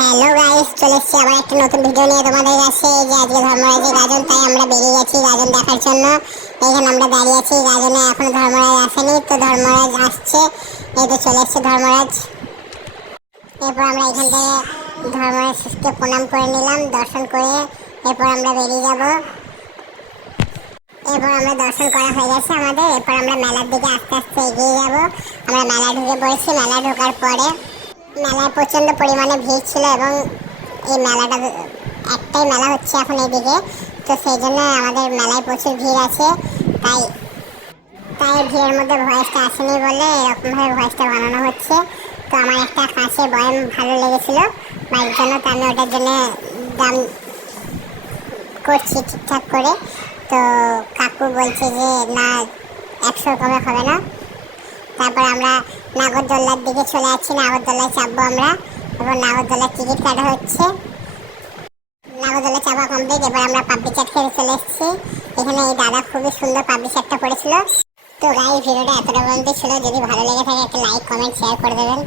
Hello guys, চলে এসেছি আবার একটা নতুন ভিডিও নিয়ে তোমাদের কাছে। এই যে আজকে ধর্মরাজের গাজন, তাই আমরা বেরিয়ে গেছি গাজন দেখার জন্য। এইখানে আমরা দাঁড়িয়ে আছি গাজনে, এখনো ধর্মরাজ আসেনি, তো ধর্মরাজ আসছে। এই তো চলে এসছে ধর্মরাজ। এরপর আমরা এখান থেকে ধর্মরাজকে প্রণাম করে নিলাম, দর্শন করে এরপর আমরা বেরিয়ে যাব। এরপর আমরা দর্শন করা হয়ে গেছে আমাদের, এরপর আমরা মেলার দিকে আস্তে আস্তে এগিয়ে যাব। আমরা মেলা ঢুকে পড়েছি। মেলা ঢোকার পরে মেলায় প্রচণ্ড পরিমাণে ভিড় ছিল এবং এই মেলাটা একটাই মেলা হচ্ছে এখন এইদিকে, তো সেই জন্য আমাদের মেলায় প্রচুর ভিড় আছে। তাই তাই ভিড়ের মধ্যে ভয়েসটা আসেনি বলে এরকমভাবে ভয়েসটা বানানো হচ্ছে। তো আমার একটা কাছে বয়াম ভালো লেগেছিল বাড়ির জন্য, তো আমি ওটার জন্য দাম করছি ঠিকঠাক করে। তো কাকু বলছে যে না, 100 কমে হবে না। তারপর আমরা নাগরদোল্লার দিকে চলে যাচ্ছি, নাগরদোল্লায় চাপবো আমরা। এবং নাগরদোল্লার টিকিট কাটা হচ্ছে। নাগরদোল্লা চাপা কমপ্লিট, এবার আমরা পাপড়ি চাট খেতে চলে এসেছি। এখানে এই দাদা খুবই সুন্দর পাপড়ি চাটটা করেছিল। তো গাইস, ভিডিওটা এতটা পর্যন্ত ছিল। যদি ভালো লেগে থাকে একটা লাইক, কমেন্ট, শেয়ার করে দেবেন।